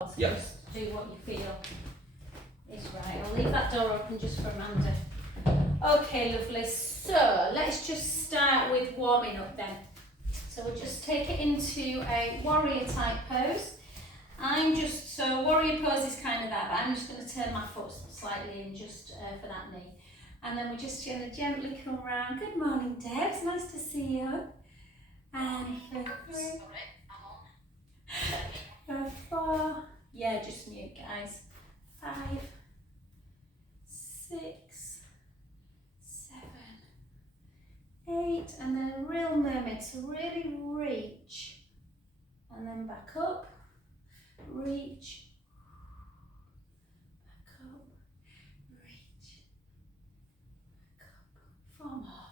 So just do what you feel is right. I'll leave that door open just for Amanda. Okay, lovely. So let's just start with warming up then. So we'll just take it into a warrior type pose. So warrior pose is kind of that, but I'm just going to turn my foot slightly in just for that knee. And then we're just going to gently come around. Good morning, Debs. Nice to see you. And for 4. Yeah, just mute, guys. 5, 6, 7, 8, and then a real mermaid. So really reach, and then back up. Reach, back up. Reach, back up. 4 more.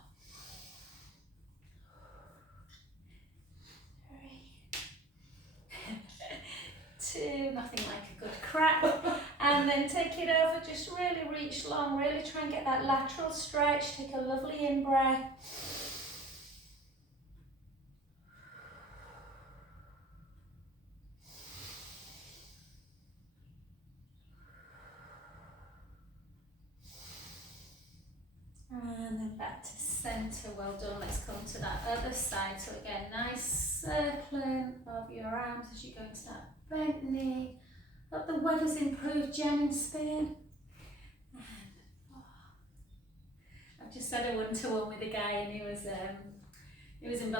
3, 2. Nothing like a good crack. And then take it over, just really reach long, really try and get that lateral stretch. Take a lovely in-breath. And then back to centre, well done. Let's come to that other side. So again, nice circling of your arms as you go into that bent knee. Hope the weather's improved, Jen, in Spain. I've just had a one-to-one with a guy, and he was in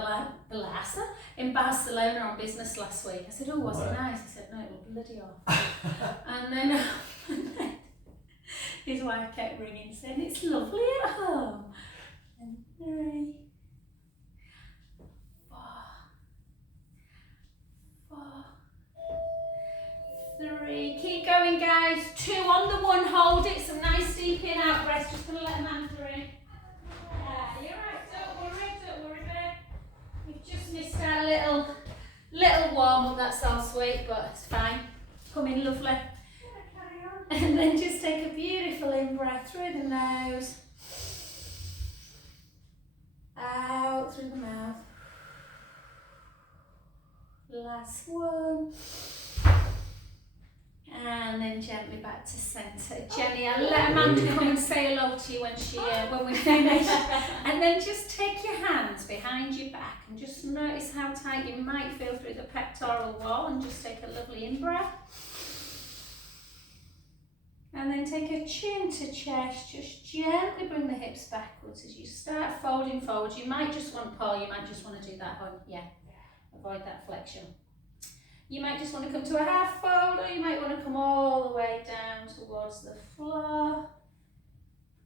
in Barcelona on business last week. I said, oh, was it nice? He said, no, it was bloody awful. And then his wife kept ringing saying, it's lovely at home. And 3, 4, 3. Keep going, guys. 2 on the 1. Hold it. Some nice deep in out breaths. Just going to let Amanda in. Yeah, you're right. Don't worry, babe. We've just missed our little warm up. That's all sweet, but it's fine. Come in, lovely. And then just take a beautiful in breath through the nose. Out through the mouth. Last one. And then gently back to centre. Jenny, I'll let Amanda come and say hello to you when we finish. And then just take your hands behind your back and just notice how tight you might feel through the pectoral wall, and just take a lovely in-breath. And then take a chin to chest, just gently bring the hips backwards as you start folding forwards. You might just want, Paul, you might just want to do that one, yeah, avoid that flexion. You might just want to come to a half fold, or you might want to come all the way down towards the floor.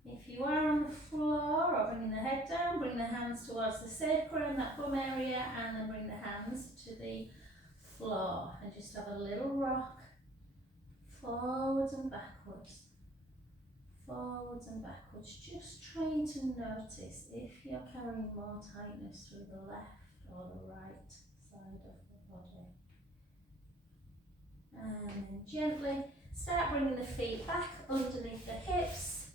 If you are on the floor, or bringing the head down, bring the hands towards the sacrum, that bum area, and then bring the hands to the floor. And just have a little rock. Forwards and backwards, just trying to notice if you're carrying more tightness through the left or the right side of the body. And then gently start bringing the feet back underneath the hips,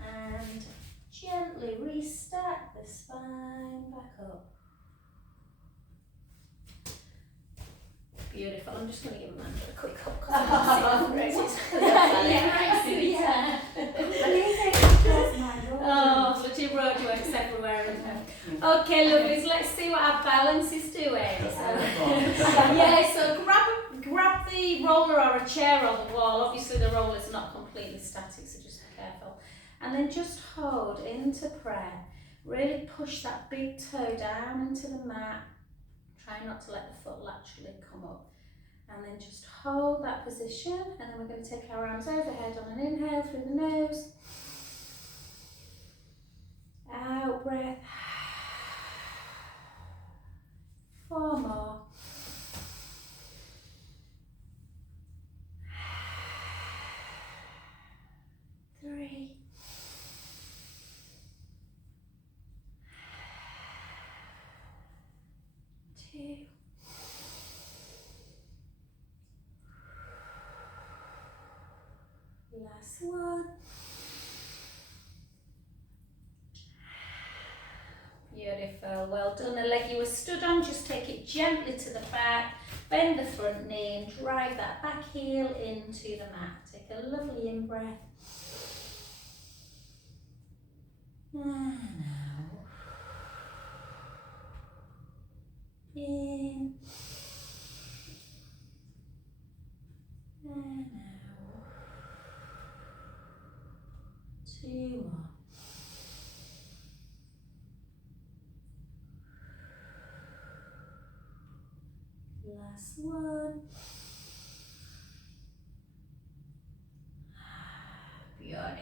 and gently restack the spine back up. Beautiful. I'm just going to give Amanda a quick hug because I can see yeah. Oh, bloody roadworks everywhere in her. Okay, lovelies, let's see what our balance is doing. So grab the roller or a chair on the wall. Obviously the roller is not completely static, so just be careful. And then just hold into prayer. Really push that big toe down into the mat. Try not to let the foot laterally come up. And then just hold that position, and then we're going to take our arms overhead on an inhale through the nose. Out breath. 4 more. 3. 2. Last one. Beautiful. Beautiful, well done. The leg you were stood on, just take it gently to the back, bend the front knee and drive that back heel into the mat. Take a lovely in-breath. And out. In. And out. 2 more. Last one. Beautiful.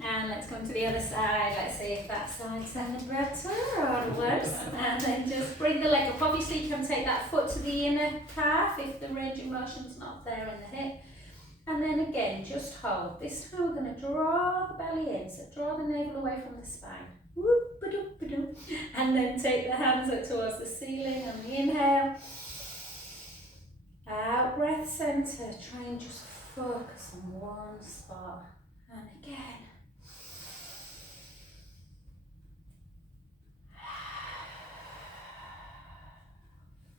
And let's come to the other side. Let's see if that side's any better or worse. And then just bring the leg up. Obviously you can take that foot to the inner calf if the range of motion's not there in the hip. And then again, just hold. This time we're going to draw the belly in. So draw the navel away from the spine. Whoop-a-doop-a-doop. And then take the hands up towards the ceiling on the inhale. Out, breath center. Try and just focus on one spot. And again.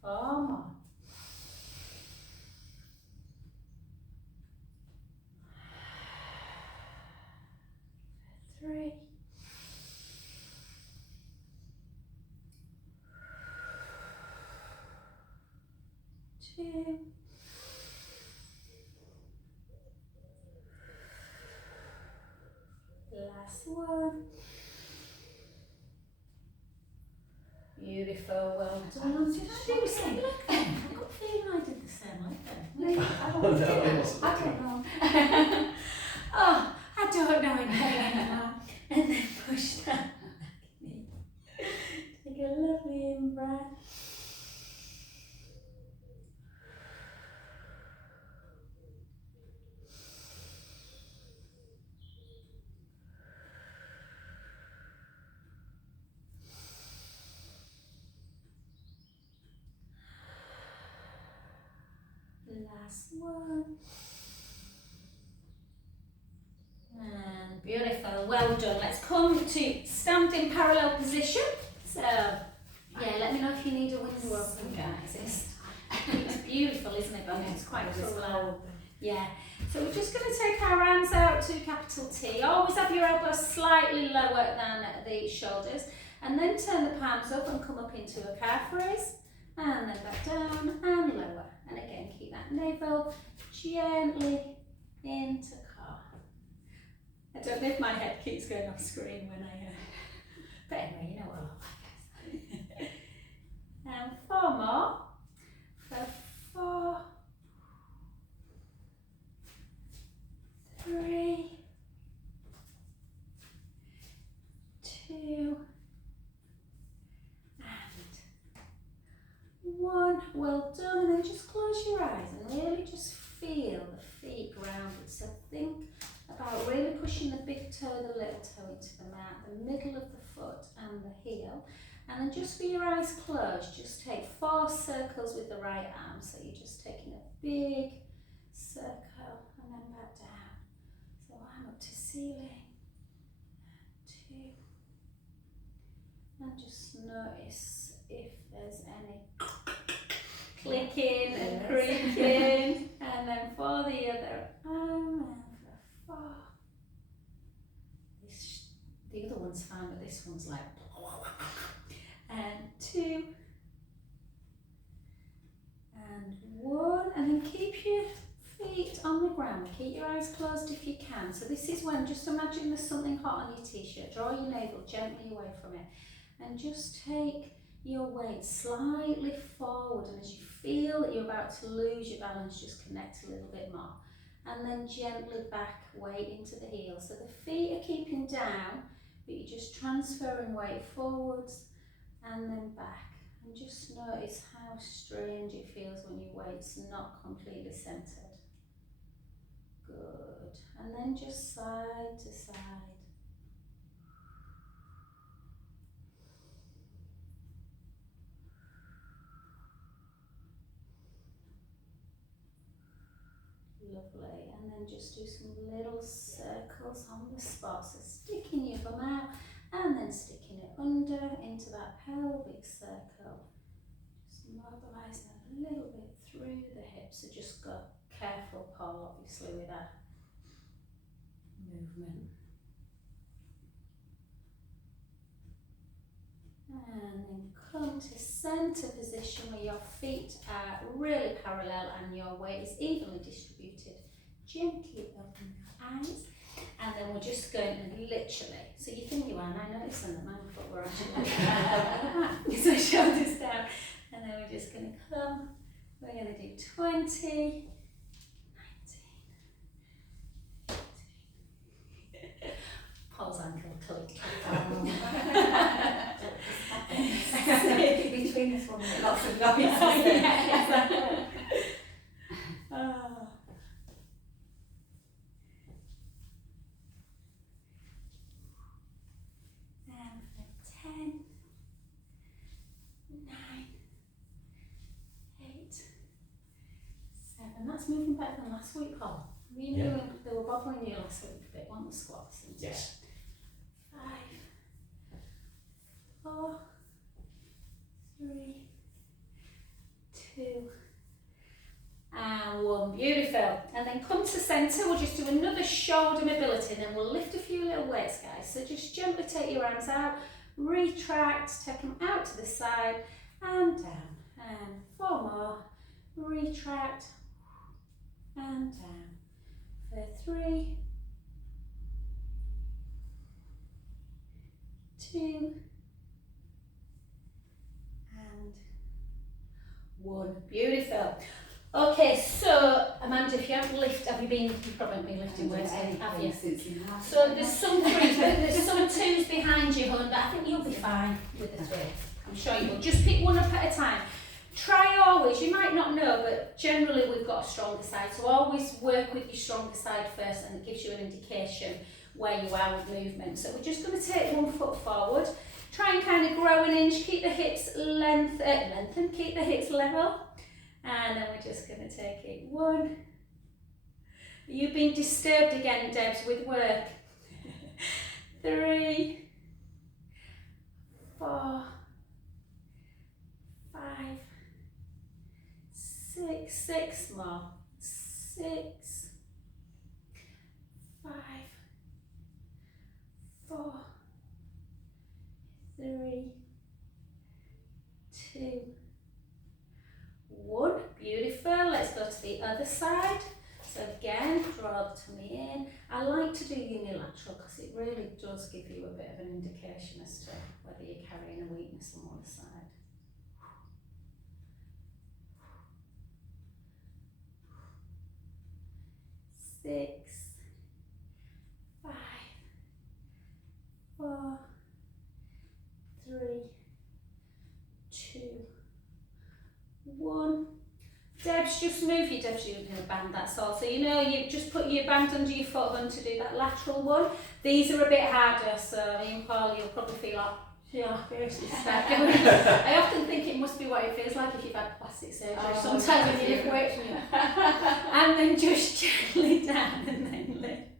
4 more. 3. 2. Last one. Beautiful, well done. Did I do the same leg then? I've got a feeling I did the same leg then. Maybe, I don't know. I don't know. Oh, I don't know anything anymore. And then push that back knee. Take a lovely in-breath. Last one. And beautiful, well done. Let's come to stand in parallel position. So, yeah, let me know if you need a window open, guys. It's beautiful, isn't it? But it's quite cool. Yeah. So we're just going to take our arms out to capital T. Always have your elbows slightly lower than the shoulders. And then turn the palms up and come up into a calf raise. And then back down and lower. And again, keep that navel gently into car. I don't know if my head keeps going off screen when I... but anyway, you know what I look like. And 4 more. For 4, 3, 2, and 1. Well done. And then just close your eyes and really just feel the feet grounded. So think about really pushing the big toe, the little toe into the mat, the middle of the foot and the heel. And then just with your eyes closed, just take 4 circles with the right arm. So you're just taking a big circle and then back down. So I'm up to ceiling. 2. And just notice if there's any clicking and creaking. And then for the other arm and for 4. The other one's fine, but this one's like... And 2. And 1. And then keep your feet on the ground. Keep your eyes closed if you can. So this is when, just imagine there's something hot on your t-shirt. Draw your navel gently away from it. And just take your weight slightly forward. And as you feel that you're about to lose your balance, just connect a little bit more. And then gently back weight into the heels. So the feet are keeping down, but you're just transferring weight forwards and then back. And just notice how strange it feels when your weight's not completely centered. Good. And then just side to side. Lovely. And then just do some little circles on the spot. So sticking your bum out and then sticking it under into that pelvic circle. Just mobilising a little bit through the hips, so just go careful, Paul, obviously, with that movement. And then come to centre position where your feet are really parallel and your weight is evenly distributed. Gently open your eyes, and then we're just going to literally, so you think you are, and I notice on the man foot we're actually so shoulders down, and then we're just going to come, we're going to do 20, 19, Paul's ankle click. Between us one minute, lots of noise. Yeah, exactly. And for 10, 9, 8, 7. That's moving better than last week, Paul. You knew they were bothering you last week a bit, weren't the squats? Yes. 5, 4, 3, 2, and 1. Beautiful. And then come to centre. We'll just do another shoulder mobility, and then we'll lift a few little weights, guys. So just gently take your arms out, retract, take them out to the side and down. And 4 more. Retract and down. For 3, 2, and 1. Beautiful. Okay, so Amanda, if you haven't lifted, you've probably been lifting weights, have you? So there's some 3s, there's some 2s behind you, hon, but I think you'll be fine with the 3. I'm sure you will. Just pick one up at a time. Try always, you might not know, but generally we've got a stronger side, so always work with your stronger side first, and it gives you an indication where you are with movement. So we're just going to take 1 foot forward, try and kind of grow an inch, keep the hips lengthen, keep the hips level, and then we're just going to take it 1. You've been disturbed again, Debs, with work. 3, 4, 5, 6 more, 6, 5, 4, 3, 2, 1. Beautiful. Let's go to the other side. So again, draw the tummy in. I like to do unilateral because it really does give you a bit of an indication as to whether you're carrying a weakness on one side. 6, 5, 4, 3, 2, 1. Debs, just move your Debs using a band, that's all. So you know, you just put your band under your foot on to do that lateral one. These are a bit harder, so me and Paul, you'll probably feel like, yeah, seriously start going. I often think it must be what it feels like if you've had plastic surgery. Sometimes when you lift weights and then just gently down and then lift.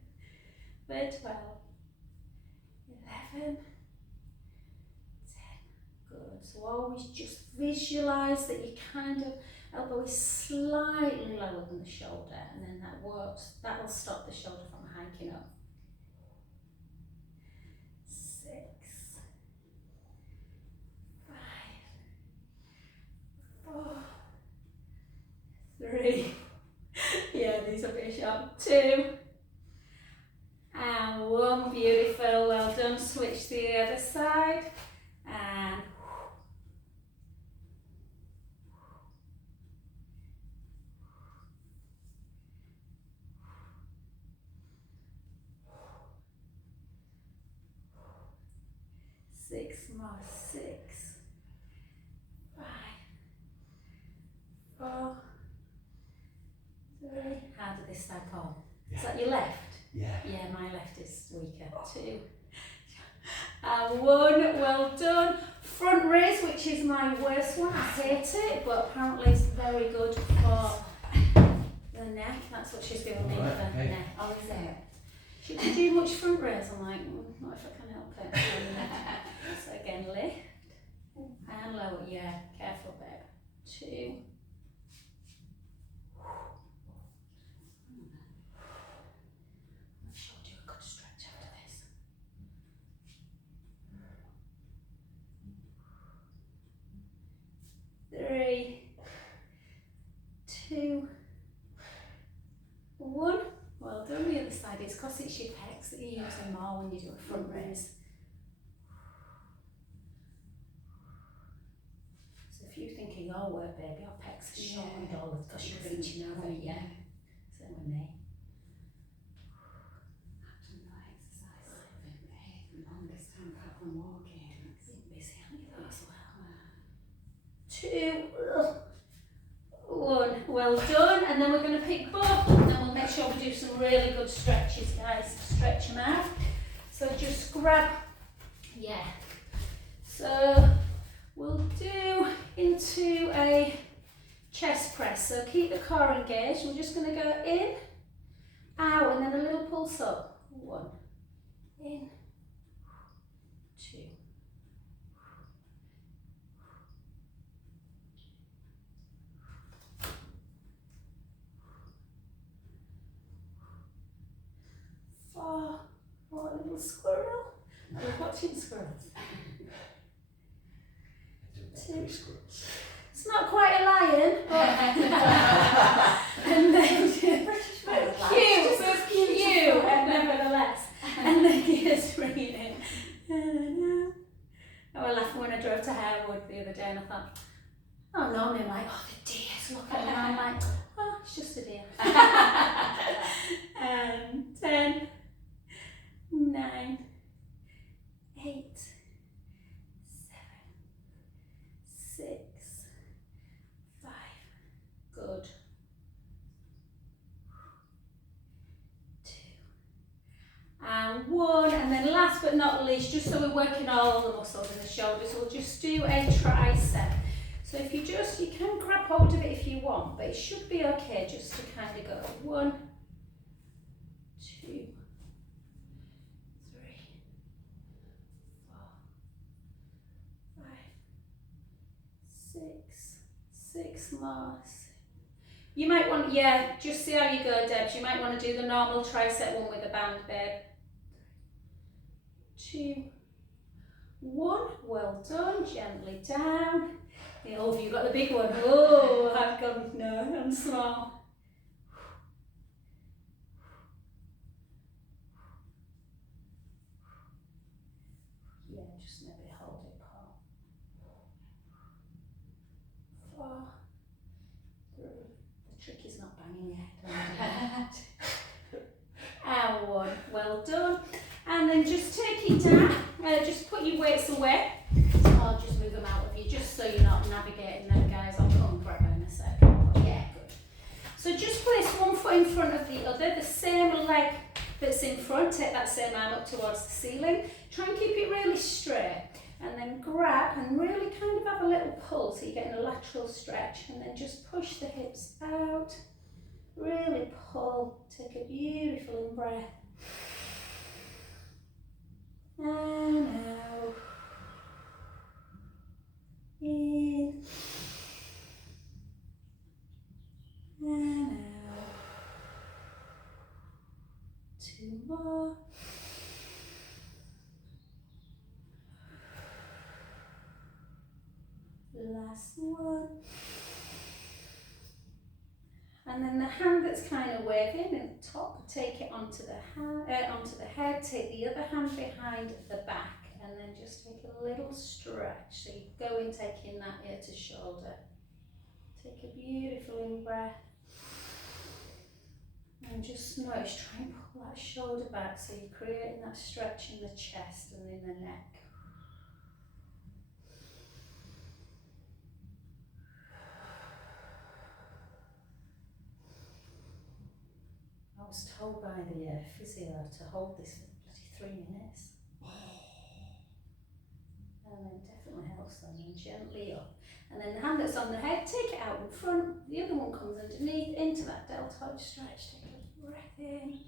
For 12, 11, 10. Good. So always just visualise that you kind of elbow is slightly lower than the shoulder, and then that will stop the shoulder from hiking up. 6, 5, 4, 3, yeah, these will be sharp, 2, and 1. Beautiful, well done. Switch to the other side, and 6 more, 6, 5, 4, 3. How did this start, Paul? Yeah. Is that your left? Yeah. Yeah, my left is weaker. 2, and 1. Well done. Front raise, which is my worst one. I hate it, but apparently it's very good for the neck. That's what she's giving me for the neck. Oh, is it? Should we do much front raise? I'm like, not if I can help it. So again, lift and lower. Yeah, careful, babe. 2. I showed you a good stretch after this. 3, 2, 1. Well done. The other side. It's because it's your pecs that you're using more when you do a front raise. So if you think of your work, baby, your pecs are shortened all because you're reaching over. Yeah. Same with me. I've done no exercise for the longest time apart from walking. You're busy, aren't you, though, as well? 2, 1. Well done. And then we're going to pick both, and then we'll make sure we do some really good stretches, guys. Stretch them out. So just grab, yeah. So we'll do into a chest press. So keep the core engaged. We're just going to go in, out, and then a little pulse up. 1, in, 2. 4. Oh, a little squirrel. We're watching squirrels. 2. It's not quite a lion, but and then cute, so cute, nevertheless. And then you just bring it in. I was laughing when I drove to Harewood the other day, and I thought, oh, normally I'm like, oh, the deers, look at them. I'm like, oh, it's just a deer. 10, 9, 8, 7, 6, 5. Good. 2 and 1. And then last but not least, just so we're working all the muscles in the shoulders, we'll just do a tricep. So if you can grab hold of it if you want, but it should be okay just to kind of go 1, 2, 3, 4, 5, 6, 6 more. You might want, yeah, just see how you go, Debs. You might want to do the normal tricep one with a band, babe. 2, 1. Well done. Gently down. Oh, you got the big one. Oh, I've gone, no, I'm small. Yeah, just maybe hold it, Paul. 4, 3. The trick is not banging your head on. And 1. Well done. And then just take it down. Just put your weights away. Or just move them out of you, just so you're not navigating them, guys. I'll come and grab them in a second. Yeah, good. So just place one foot in front of the other, the same leg that's in front. Take that same arm up towards the ceiling. Try and keep it really straight. And then grab and really kind of have a little pull so you're getting a lateral stretch. And then just push the hips out. Really pull. Take a beautiful in breath. And out. In. And out. 2 more. Last one. And then the hand that's kind of waving at the top, take it onto the head, take the other hand behind the back, and then just take a little stretch. So you go in taking that ear to shoulder. Take a beautiful in breath. And just notice, try and pull that shoulder back so you're creating that stretch in the chest and in the neck. I was told by the physio to hold this for bloody 3 minutes. And then definitely helps them, and gently up. And then the hand that's on the head, take it out in front. The other one comes underneath into that deltoid stretch. Take a breath in.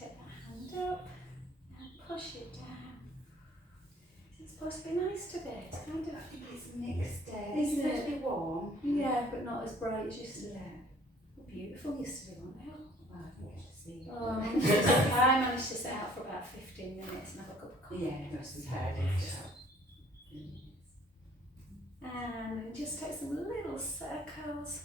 take that hand up and push it down. It's supposed to be nice today. It's kind of, I think it's a mixed day. Isn't It's supposed it? to be warm. yeah, but not as bright as yesterday. Yeah. Beautiful yesterday, wasn't it? Well, I think I should see. Oh, I managed to sit out for about 15 minutes and have a cup of coffee. Yeah, it must be tired. And then just take some little circles.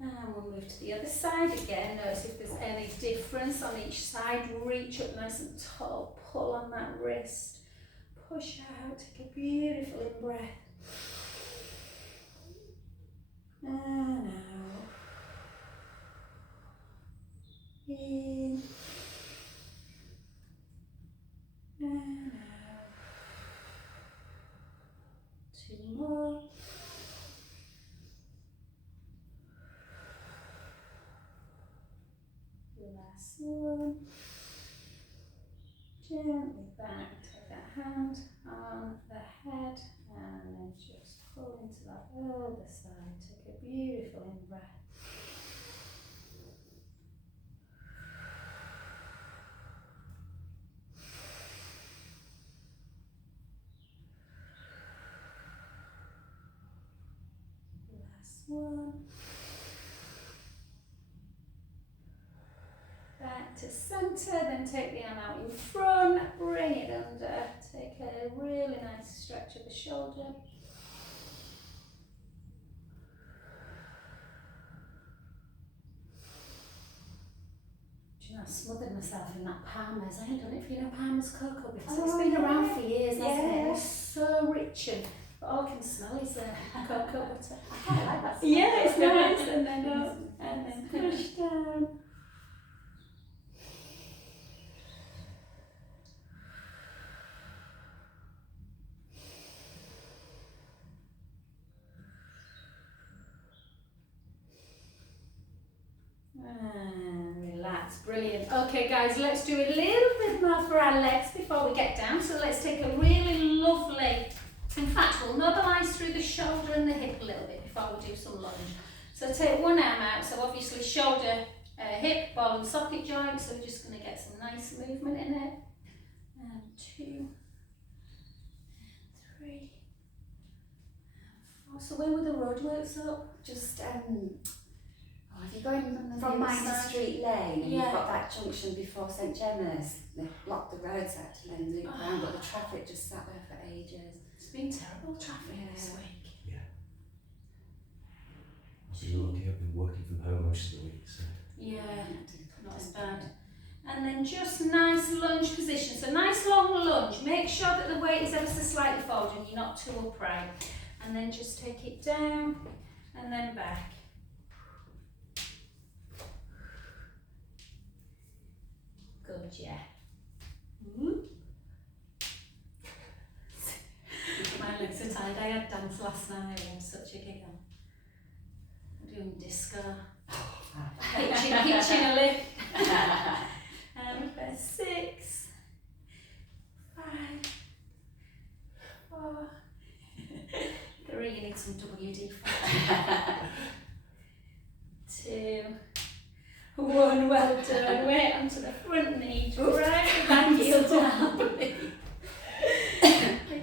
And we'll move to the other side again. Notice if there's any difference on each side. Reach up nice and tall. Pull on that wrist. Push out. Take a beautiful in breath. And out. In. And out. 2 more. Last one. Gently back, take that hand on the head and then just pull into that other side. Take a beautiful in breath. Last one. Back to centre, then take the arm out in front, bring it under, take a really nice stretch of the shoulder. Do you know, I smothered myself in that Palmer's. I haven't done it for, you know, Palmer's cocoa bits. It's been around for years, hasn't it? It's so rich and all I can smell is cocoa butter. I quite like that. Yeah, it's nice. And then up, and then push down. And relax, brilliant. Okay guys, let's do a little bit more for our legs before we get down. So let's take a really lovely, in fact we'll mobilise through the shoulder and the hip a little bit before we do some lunge. So take one arm out, so obviously shoulder, hip, ball and socket joint, so we're just going to get some nice movement in it. And 2, and 3, and 4. So where were the roadworks up? Just if you're going the from Minor inside. Street Lane and Yeah. you've got that junction before St Gemma's, they blocked the roads actually and looped round, but the traffic just sat there for ages. It's been terrible traffic this week. Yeah. I've been lucky, I've been working from home most of the week, so. Yeah, not as bad. And then just nice lunge position. So nice long lunge. Make sure that the weight is ever so slightly forward and you're not too upright. And then just take it down and then back. Good, yeah. My legs are tired. I had dance last night. I had such a giggle. I'm doing disco. Hitching a lift. And for 6, 5, 4, 3. You need some WD-40. 2, 1. Well done. Weight onto the front knee. Drive the back heel down. Take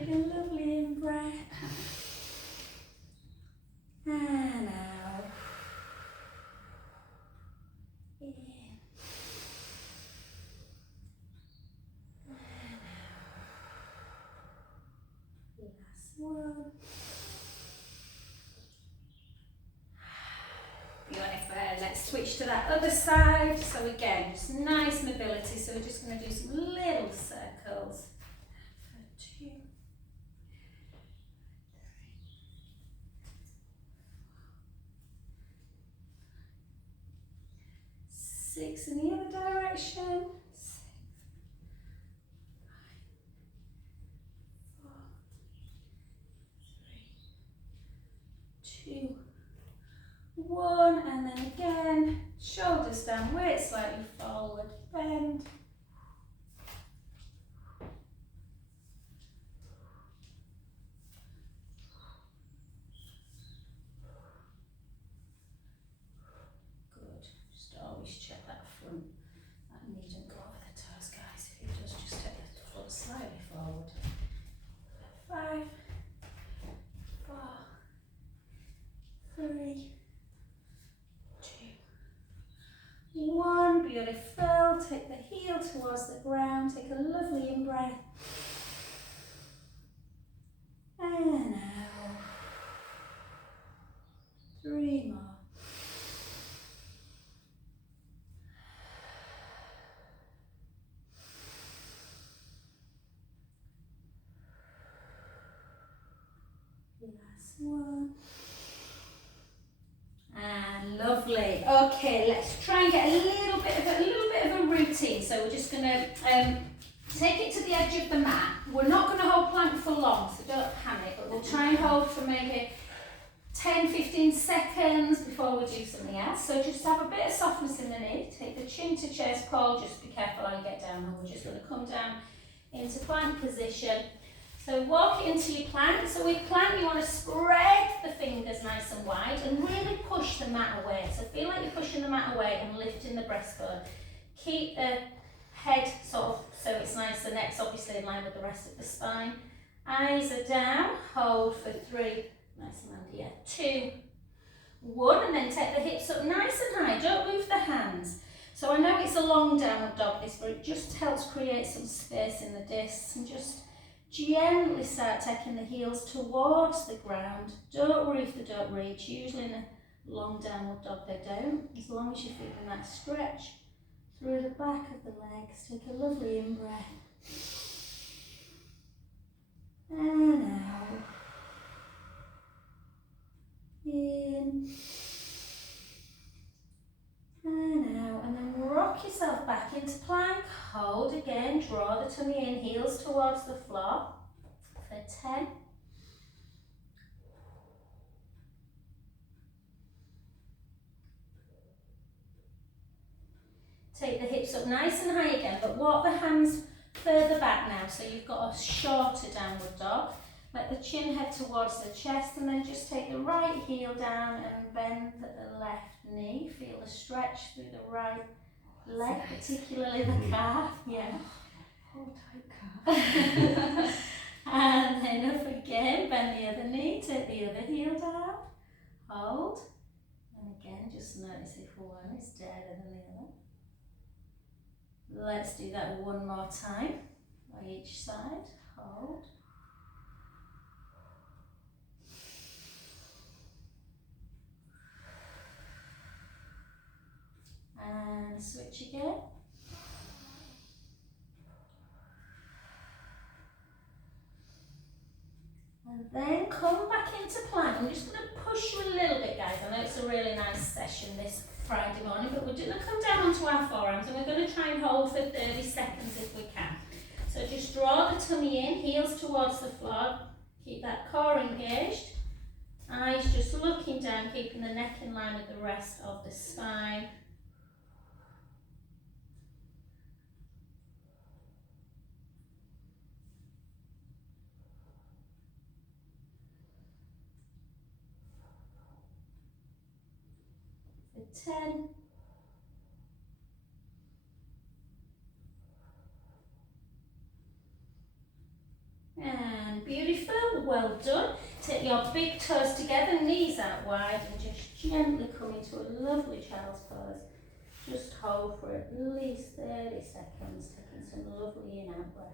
a lovely in breath. And out. In. And out. Last one. Beautiful. Let's switch to that other side. So again, just nice mobility. So we're just going to do some little circles. For 2, 3, 6 in the other direction. 6, 5, 4, 3, 2, 1, and then again, shoulders down, weight slightly forward, bend. Good, just always check that front 1, beautiful. Take the heel towards the ground, take a lovely in-breath. And out. 3 more. Last one. And lovely. Okay, let's try and get a little bit of a routine. So we're just going to take it to the edge of the mat. We're not going to hold plank for long, so don't panic, but we'll try and hold for maybe 10-15 seconds before we do something else. So just have a bit of softness in the knee. Take the chin to chest pole. Just be careful how you get down. And we're just going to come down into plank position. So walk it into your plank. So with plank, you want to spread the fingers nice and wide and really push the mat away. So feel like you're pushing the mat away and lifting the breastbone. Keep the head sort of so it's nice. The neck's obviously in line with the rest of the spine. Eyes are down. Hold for 3. Nice and under, yeah. 2, 1, and then take the hips up nice and high. Don't move the hands. So I know it's a long downward dog this, but it just helps create some space in the discs, and just gently start taking the heels towards the ground. Don't worry if they don't reach. Usually in a long downward dog they don't. As long as you're feeling that stretch through the back of the legs. Take a lovely in-breath. And out. In. And out. And then rock yourself back into plank. Hold again. Draw the tummy in. Heels towards the floor. For 10. Take the hips up nice and high again, but walk the hands further back now, so you've got a shorter downward dog. Let the chin head towards the chest, and then just take the right heel down and bend the left knee. Feel the stretch through the right leg, particularly the calf. Yeah. Oh, tight calf. And then up again, bend the other knee, take the other heel down, hold, and again just notice if one is deader than the other. Let's do that one more time, by each side, hold. And switch again. And then come back into plank. I'm just going to push you a little bit, guys. I know it's a really nice session this Friday morning, but we're going to come down onto our forearms and we're going to try and hold for 30 seconds if we can. So just draw the tummy in, heels towards the floor. Keep that core engaged. Eyes just looking down, keeping the neck in line with the rest of the spine. For 10. And beautiful, well done. Take your big toes together, knees out wide, and just gently come into a lovely child's pose. Just hold for at least 30 seconds, taking some lovely in-out breaths.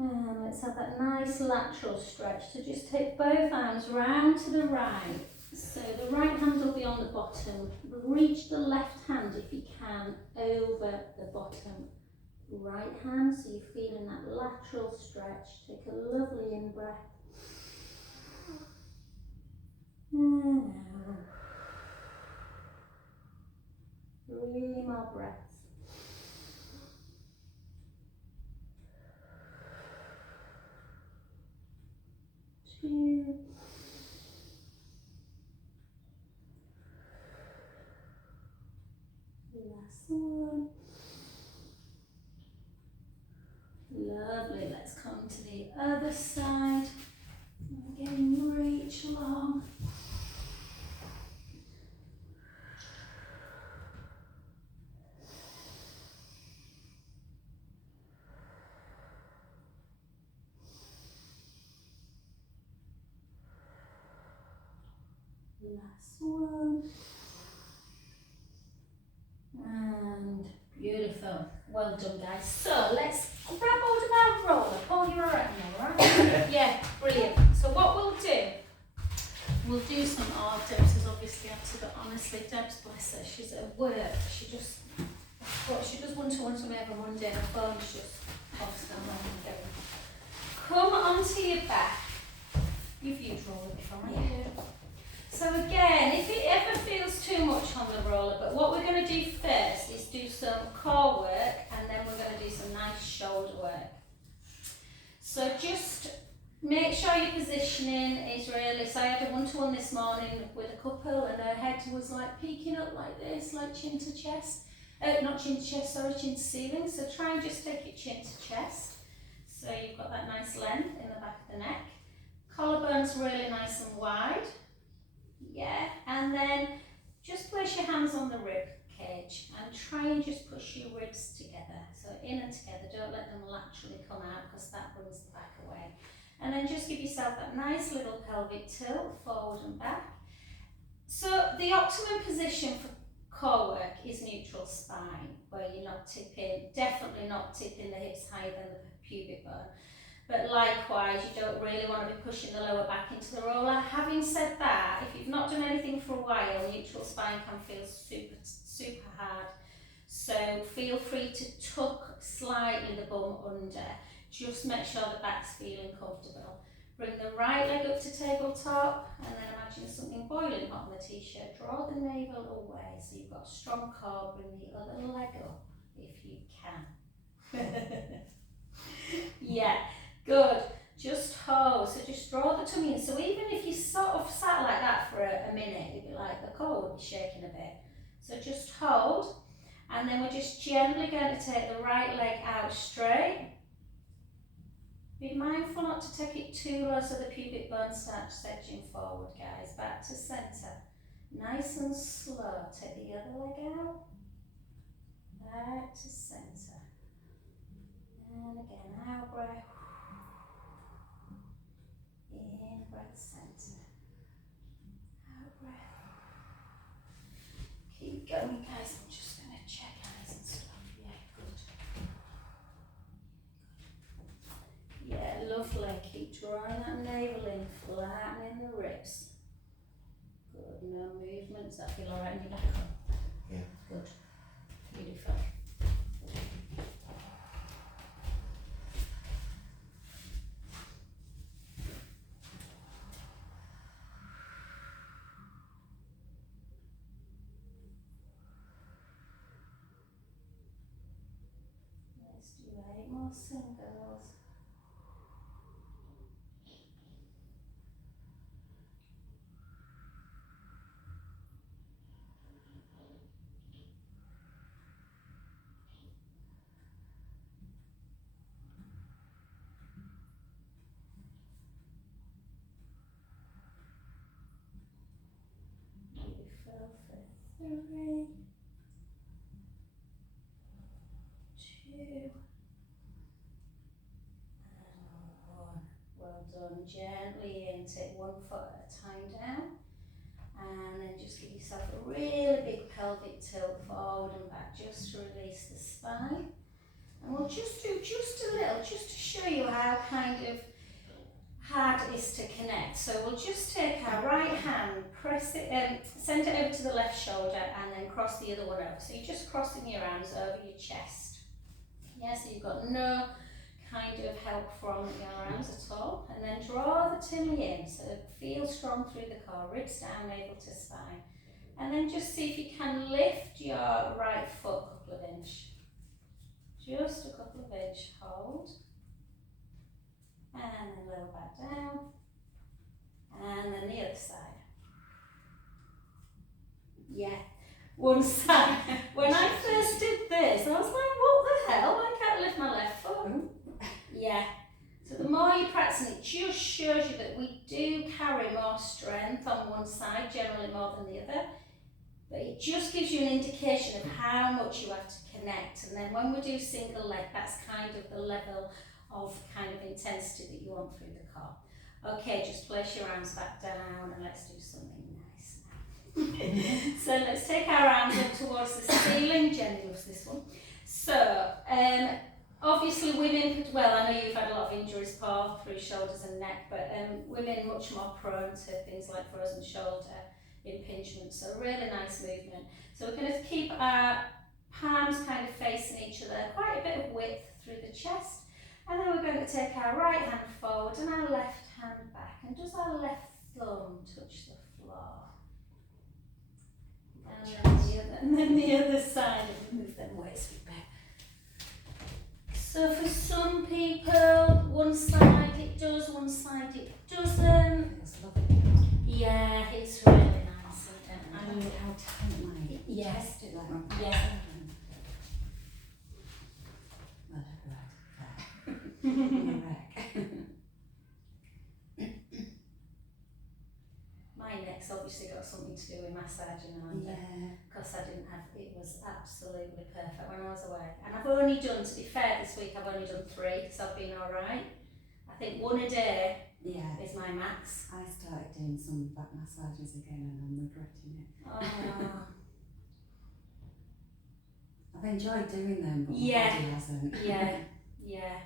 And let's have that nice lateral stretch. So just take both arms round to the right. So the right hand will be on the bottom. Reach the left hand if you can over the bottom right hand. So you're feeling that lateral stretch. Take a lovely in-breath. And out. 3 more breaths. 2. Last one. onto the other side. Again, reach long. Last one. And beautiful. Well done, guys. So let's grab hold of our roller. Paul, you're alright now, right? Yeah, brilliant. So what we'll do some Debs has obviously had to, but honestly, Debs, bless her, she's at work. She does one-to-one to me every Monday, and her phone's just off and going. Come onto your back. You've used roller before, haven't you? So again, if it ever feels too much on the roller, but what we're going to do first is do some core work, and then we're going to do some nice shoulder work. So just make sure your positioning is really, so I had a one-to-one this morning with a couple, and her head was like peeking up like this, like chin to chest. Not chin to chest, sorry, chin to ceiling. So try and just take it chin to chest. So you've got that nice length in the back of the neck. Collarbone's really nice and wide. Yeah, and then just place your hands on the rib cage and try and just push your ribs together. So in and together, don't let them laterally come out because that brings the back away. And then just give yourself that nice little pelvic tilt, forward and back. So the optimum position for core work is neutral spine, where you're not tipping, definitely not tipping the hips higher than the pubic bone. But likewise, you don't really want to be pushing the lower back into the roller. Having said that, if you've not done anything for a while, neutral spine can feel super hard. So feel free to tuck slightly the bum under. Just make sure the back's feeling comfortable. Bring the right leg up to tabletop, and then imagine something boiling hot on the t-shirt. Draw the navel away so you've got a strong core. Bring the other leg up if you can. Yeah. Good. Just hold. So just draw the tummy in. So even if you sort of sat like that for a minute, you'd be like, the core would be shaking a bit. So just hold. And then we're just gently going to take the right leg out straight. Be mindful not to take it too low so the pubic bone starts edging forward, guys. Back to centre. Nice and slow. Take the other leg out. Back to centre. And again, out breath. In breath, centre. Out breath. Keep going, guys. I'm just going to check eyes and stuff. Yeah, good. Yeah, lovely. Keep drawing that navel in, flattening the ribs. Good. No movements. That feel alright in your back? Yeah. Good. Beautiful. Let's do 8 more singles. Beautiful for 3, 2, and 1. Well done. Gently in, take one foot at a time down, and then just give yourself a really big pelvic tilt forward and back just to release the spine. And we'll just do just a little, just to show you how kind of hard it is to connect. So we'll just take our right hand, press it, send it over to the left shoulder, and then cross the other one over. So you're just crossing your arms over your chest. Yeah, so you've got no kind of help from your arms at all. And then draw the tummy in, so feel strong through the core, ribs down, navel to spine. And then just see if you can lift your right foot a couple of inches. Just a couple of inches, hold. And then lower back down. And then the other side. Yeah, one side. When I first did this, I was like, what the hell? I can't lift my left foot. Yeah. So the shows you that we do carry more strength on one side, generally more than the other. But it just gives you an indication of how much you have to connect. And then when we do single leg, that's kind of the level of kind of intensity that you want through the core. Okay, just place your arms back down and let's do something nice now. So let's take our arms up towards the ceiling. Jenny loves this one. So, obviously women, well, I know you've had a lot of injuries, Paul, through shoulders and neck, but women much more prone to things like frozen shoulder impingement, so really nice movement. So we're going to keep our palms kind of facing each other, quite a bit of width through the chest, and then we're going to take our right hand forward and our left hand back, and does our left thumb touch the floor? And then the other side, and move them weights a bit. So for some people, one side it does, one side it doesn't. Yeah, it's really nice. I know how tight my chest is, like my Yeah. My neck's obviously got something to do with massaging, because I didn't have, it was absolutely perfect when I was away. And I've only done, to be fair, this week I've only done 3 because I've been alright. I think 1 a day is my max. I started doing some back massages again and I'm regretting it. Oh. I've enjoyed doing them, but my body hasn't. Yeah.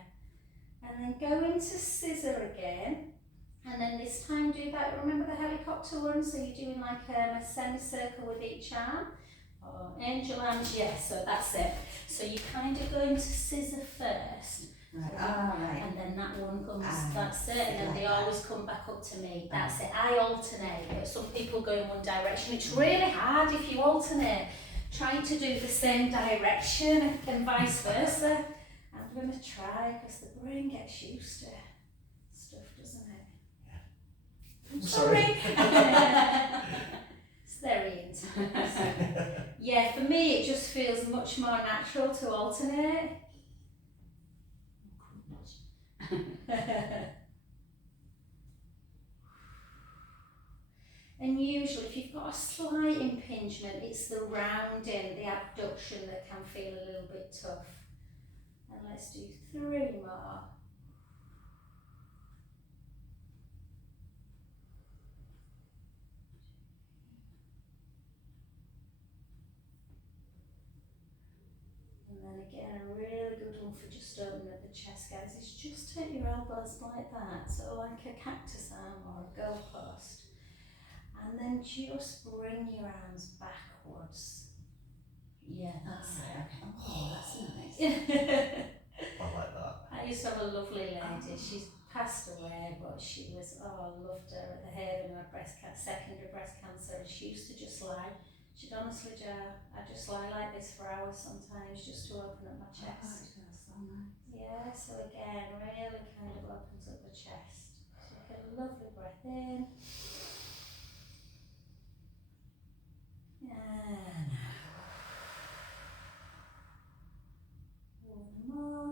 And then go into scissor again. And then this time do that, remember the helicopter one? So you're doing like a semicircle with each arm. Or angel arms, so that's it. So you kind of go into scissor first. Right. Right. And then that one comes, that's it, and then they always come back up to me, that's it. I alternate, but some people go in one direction. It's really hard if you alternate, trying to do the same direction and vice versa. I'm going to try, because the brain gets used to stuff, doesn't it? Yeah. I'm sorry. It's very intense. Yeah, for me it just feels much more natural to alternate. And usually if you've got a slight impingement, it's the rounding, the abduction that can feel a little bit tough. And let's do 3 more. And then again, a really good one for just opening up the chest, guys, is just take your elbows like that, so like a cactus arm or a goalpost. And then just bring your arms backwards. Yeah, that's it. Oh, that's nice. I like that. I used to have a lovely lady, she's passed away, but she was, I loved her at the Haven, her secondary breast cancer, and she used to just lie. She'd honestly, I'd just lie like this for hours sometimes just to open up my chest. Oh, that's so nice. Yeah, so again, really kind of opens up the chest. So take a lovely breath in. And one more.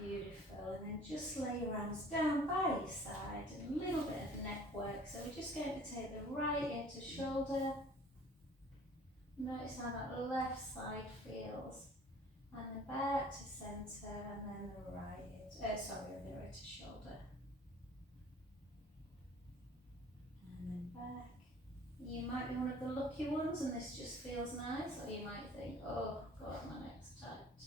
Beautiful, and then just lay your arms down by your side and a little bit of neck work. So we're just going to take the right into shoulder. Notice how that left side feels. And then back to centre, and then the right into, the right to shoulder. And then back. You might be one of the lucky ones and this just feels nice, or you might think, oh God, my neck's tight.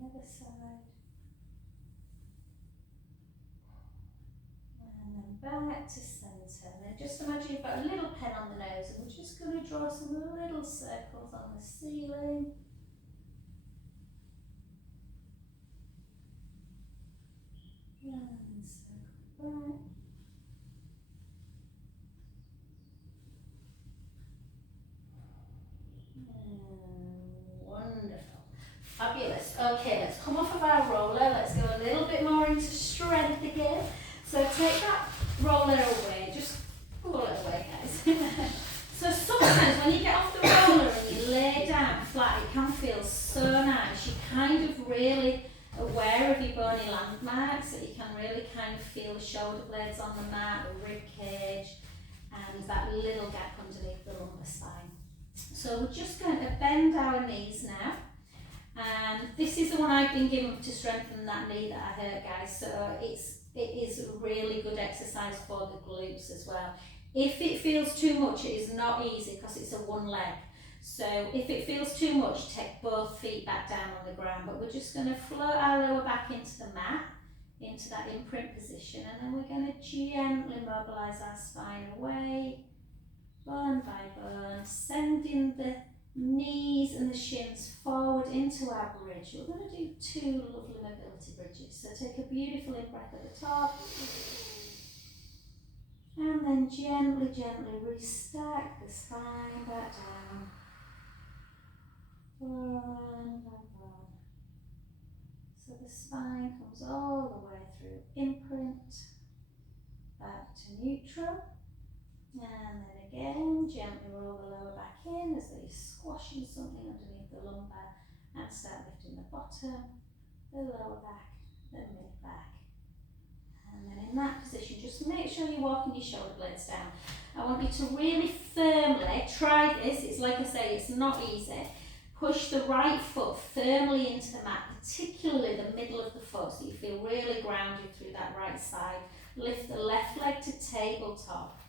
The other side, and then back to centre. And then just imagine you've got a little pen on the nose, and we're just going to draw some little circles on the ceiling. And then circle back. Wonderful. Fabulous. Okay, let's come off of our roller. Let's go a little bit more into strength again. So take that roller away. Just pull it away, guys. So sometimes when you get off the roller and you lay down flat really aware of your bony landmarks, so you can really kind of feel the shoulder blades on the mat, the rib cage, and that little gap underneath the lumbar spine. So we're just going to bend our knees now, and this is the one I've been given to strengthen that knee that I hurt, guys, so it is a really good exercise for the glutes as well. If it feels too much, it is not easy because it's a one leg. So if it feels too much, take both feet back down on the ground, but we're just going to float our lower back into the mat, into that imprint position, and then we're going to gently mobilise our spine away, bone by bone, sending the knees and the shins forward into our bridge. We're going to do 2 lovely mobility bridges. So take a beautiful in-breath at the top, and then gently, gently restack the spine back down. Bone by bone. So the spine comes all the way through imprint, back to neutral. And then again, gently roll the lower back in as though you're squashing something underneath the lumbar, and start lifting the bottom, the lower back, the mid back. And then in that position, just make sure you're walking your shoulder blades down. I want you to really firmly try this. It's like I say, it's not easy. Push the right foot firmly into the mat, particularly the middle of the foot, so you feel really grounded through that right side. Lift the left leg to tabletop.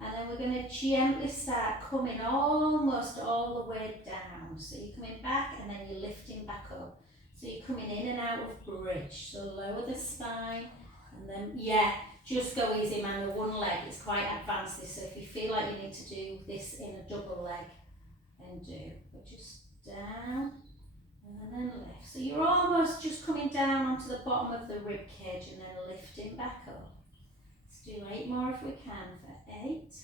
And then we're going to gently start coming almost all the way down. So you're coming back and then you're lifting back up. So you're coming in and out of bridge. So lower the spine and then, yeah, just go easy, man. The one leg is quite advanced. So if you feel like you need to do this in a double leg, then do. But just down and then lift. So you're almost just coming down onto the bottom of the rib cage and then lifting back up. Let's do 8 more if we can for 8,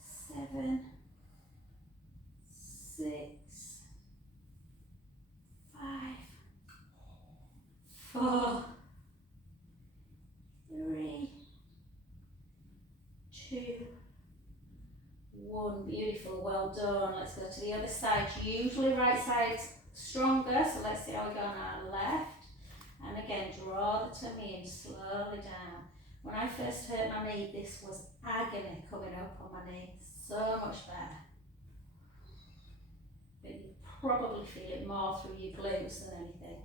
7, 6, 5, 4, 3, 2, 1. Beautiful, well done. Let's go to the other side. Usually right side's stronger, so let's see how we go on our left. And again, draw the tummy in slowly down. When I first hurt my knee, this was agony coming up on my knee. So much better. But you probably feel it more through your glutes than anything.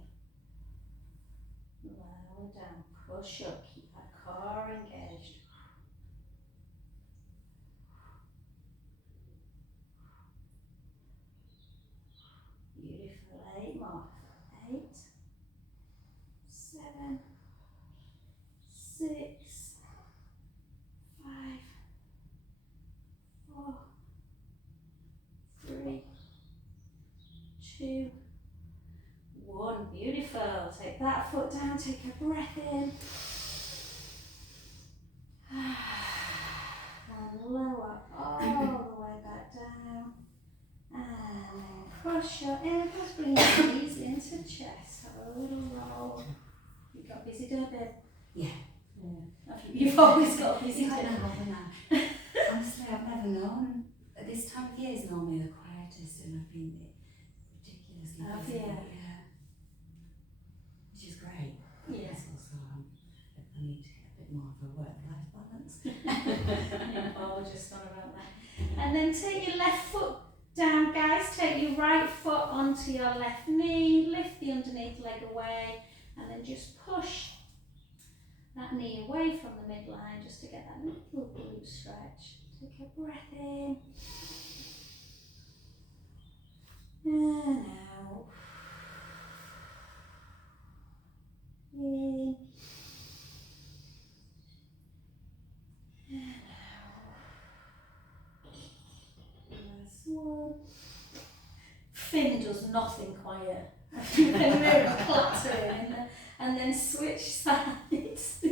Lower down, push up, keep that core engaged. Beautiful, 8 more. 8, 7, 6, 5, 4, 3, 2, 1. Beautiful. Take that foot down, take a breath in. And lower all the way back down. And then cross your ankles, bring your knees into chest. Have a little roll. You got busy day, babe? Yeah. You've always got a busy I day. don't know, haven't I? Honestly, I've never known. At this time of year is normally the quietest, and I've been ridiculously Have busy. you? Yeah. Which is great. Yeah. It's also, I need to get a bit more of a work-life balance. Yeah, well, we're just on about that. And then take your left foot down, guys. Take your right foot onto your left knee. Lift the underneath leg away, and then just push that knee away from the midline just to get that little glute stretch. Take a breath in and out. In and out. Last one. Finn does nothing quiet. You can hear it clattering and then switch sides. It's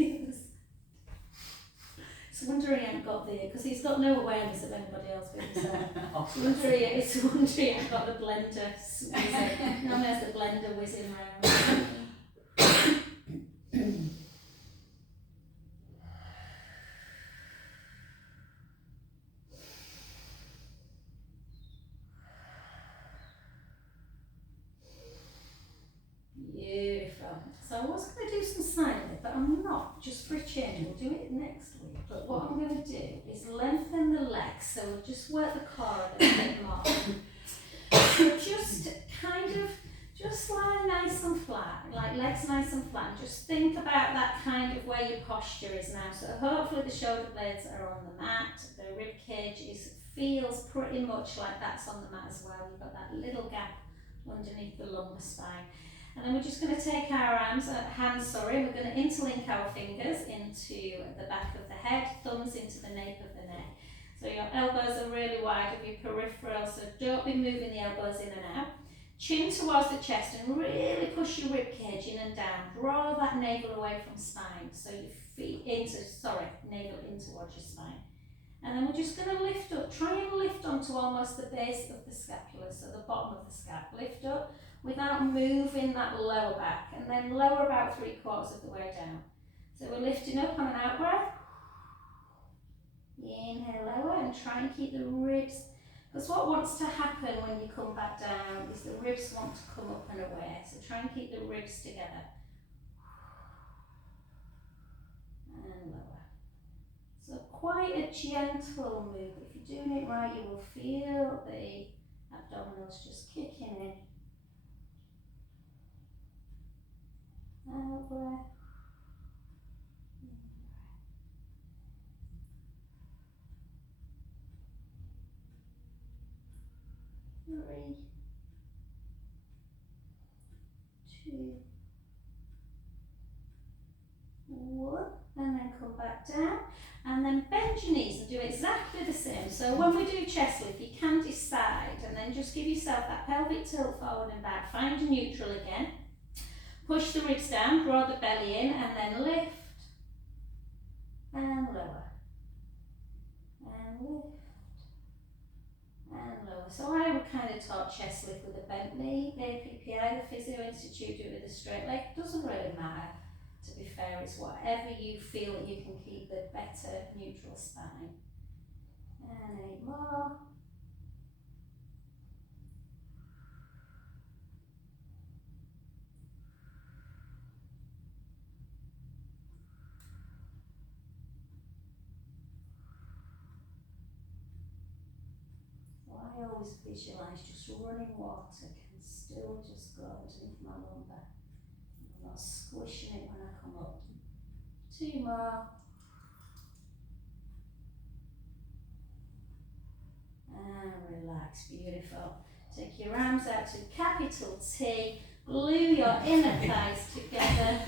a wonder he ain't got there, because he's got no awareness of anybody else but himself. It's a wonder he ain't got the blender whizzing. No one has the blender whizzing round. just for a change, we'll do it next week, but what I'm going to do is lengthen the legs, so we'll just work the core a little bit more. So just lie nice and flat, like legs nice and flat, and just think about that kind of where your posture is now. So hopefully the shoulder blades are on the mat, the rib cage feels pretty much like that's on the mat as well. You've got that little gap underneath the lumbar spine. And then we're just going to take our hands, we're going to interlink our fingers into the back of the head, thumbs into the nape of the neck. So your elbows are really wide of your peripheral, so don't be moving the elbows in and out. Chin towards the chest and really push your rib cage in and down. Draw that navel away from spine, so your navel in towards your spine. And then we're just going to lift up, try and lift onto almost the base of the scapula, so the bottom of the scap. Lift up without moving that lower back, and then lower about 3/4 of the way down. So we're lifting up on an out breath. Inhale, lower, and try and keep the ribs, because what wants to happen when you come back down is the ribs want to come up and away, so try and keep the ribs together. And lower. So quite a gentle move. If you're doing it right, you will feel the abdominals just kicking in. Out breath. 3, 2, 1, and then come back down, and then bend your knees and do exactly the same. So when we do chest lift, you can decide, and then just give yourself that pelvic tilt forward and back. Find your neutral again. Push the ribs down, draw the belly in, and then lift and lower and lift and lower. So I would kind of taught chest lift with a bent knee. APPI, the Physio Institute, do it with a straight leg. Doesn't really matter, to be fair. It's whatever you feel that you can keep the better neutral spine. And 8 more. I always visualise just running water can still just go underneath my lumbar. I'm not squishing it when I come up. 2 more. And relax, beautiful. Take your arms out to capital T. Glue your inner thighs together.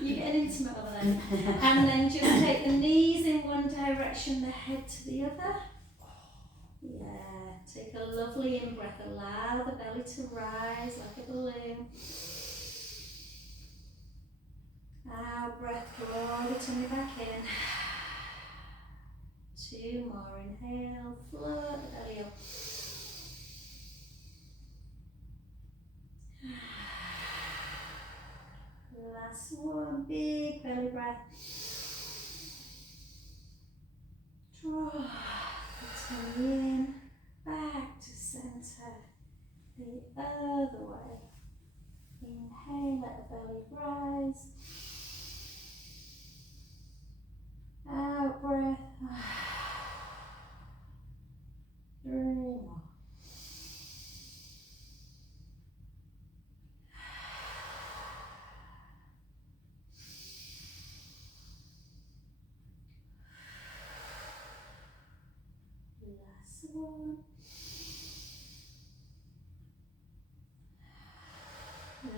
You're getting intimate over there. And then just take the knees in one direction, the head to the other. Yeah, take a lovely in-breath. Allow the belly to rise like a balloon. Out breath, draw the tummy back in. 2 more, inhale, float the belly up. Last one, big belly breath. Draw the tummy in, back to centre, the other way. Inhale, let the belly rise. Out breath. 3 more. Last one.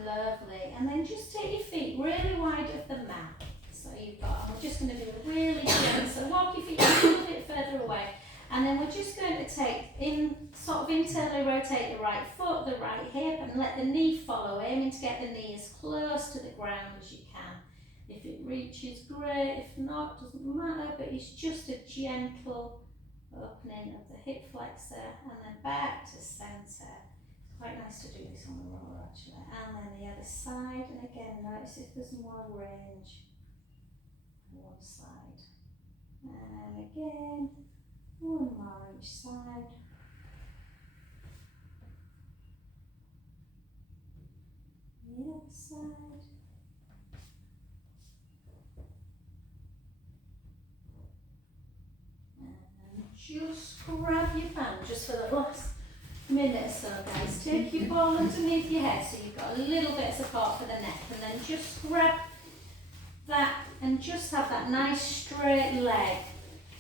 Lovely. And then just take your feet really wide of the mat. So you've got, and we're just going to do a really gentle, so walk your feet a little bit further away. And then we're just going to sort of internally rotate the right foot, the right hip, and let the knee follow, aiming to get the knee as close to the ground as you can. If it reaches, great. If not, doesn't matter, but it's just a gentle opening of the hip flexor, and then back to centre. It's quite nice to do this on the roller actually. And then the other side, and again, notice if there's more range on one side. And again, 1 more each side. The other side. just grab your band just for the last minute or so, guys. Take your ball underneath your head so you've got a little bit of support for the neck, and then just grab that and just have that nice straight leg.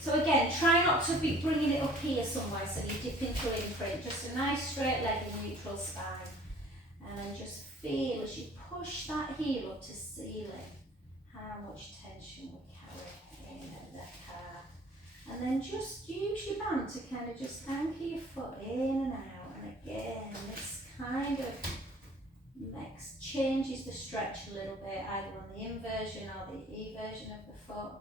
So again, try not to be bringing it up here somewhere so you dip into imprint. Just a nice straight leg in neutral spine. And then just feel as you push that heel up to ceiling, how much tension we carry in at the calf. And then just use your band to kind of just anchor your foot in and out. And again, this kind of changes the stretch a little bit, either on the inversion or the eversion of the foot.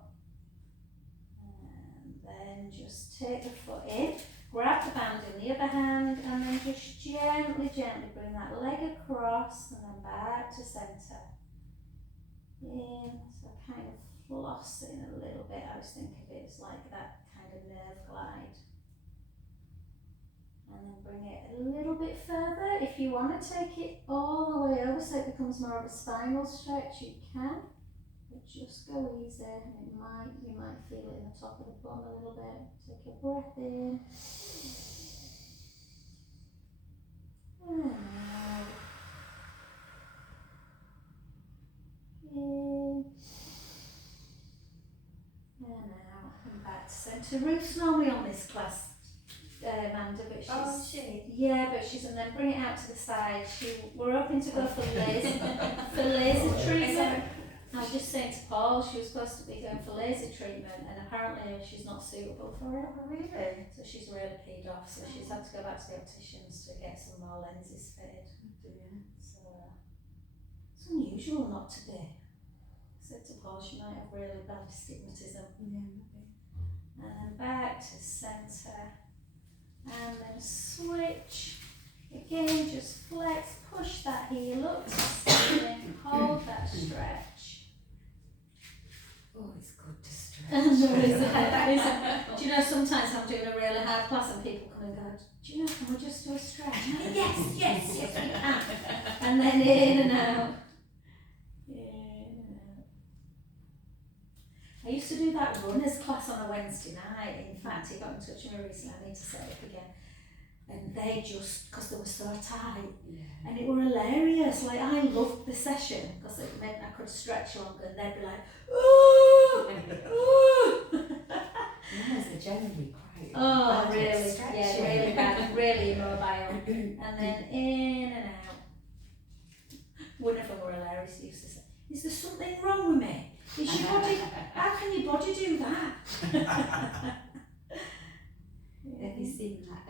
And then just take the foot in, grab the band in the other hand, and then just gently bring that leg across and then back to centre. In, so kind of flossing a little bit. I always think of it as like that kind of nerve glide. And then bring it a little bit further. If you want to take it all the way over so it becomes more of a spinal stretch, you can. But just go easy, and you might feel it in the top of the bum a little bit. Take a breath in. And out. In. And out. And back to centre. Ruth's normally on this class, Amanda, but she's and then bring it out to the side. We're hoping to go for laser treatment. I was just saying to Paul, she was supposed to be going for laser treatment, and apparently she's not suitable for it. Oh, really? So she's really peed off, so she's had to go back to the opticians to get some more lenses fitted. So it's unusual not to be. I said to Paul she might have really bad astigmatism. And then back to centre. And then switch. Again, just flex, push that heel up to ceiling, hold that stretch. Oh, it's good to stretch. Do you know, sometimes I'm doing a really hard class and people come and go, do you know, can we just do a stretch? Yes, we can. And then in and out. I used to do that runners class on a Wednesday night. In fact, he got in touch with me recently, I need to set it up again. And they just, because they were so tight, and it were hilarious. Like, I loved the session because it meant I could stretch longer, and they'd be like, ooh, ooh. Runners are generally quite oh, bad really, at stretching. yeah, really bad, really immobile. And then in and out. One of them were hilarious. He used to say, is there something wrong with me? Is your body, how can your body do that? Have you seen that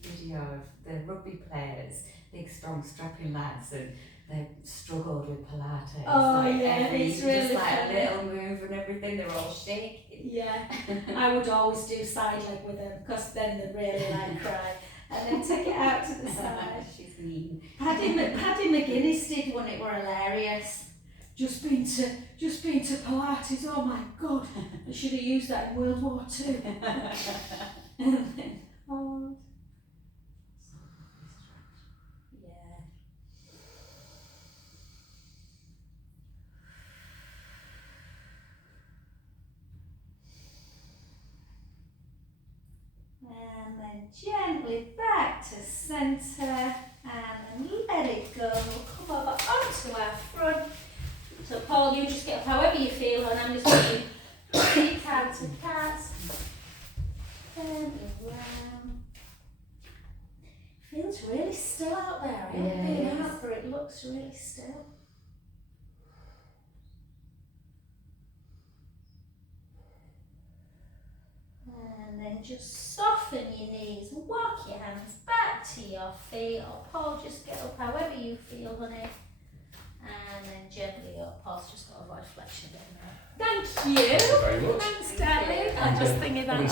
video of the rugby players, big strong strapping lads, and they struggled with Pilates? Oh, like yeah, it's really just like funny. a little move and everything, they're all shaking. Yeah, I would always do side leg with them because then they really like cry. And then take it out to the side. She's mean. Paddy McGuinness did one, it were hilarious. Just been to Pilates, oh my god, I should have used that in World War II. And then hold. Yeah. And then gently back to centre, and then let it go. We'll come over onto our front. So Paul, you just get up however you feel, and I'm just going to peek out to cats. Turn around. Feels really still out there. I haven't been out, but it looks really still. And then just soften your knees, walk your hands back to your feet, or Paul, just get up however you feel, honey. And then gently up. Paul's just got to avoid flexion. Thank you. Thank you very much. Thanks, darling. I'm just thinking that.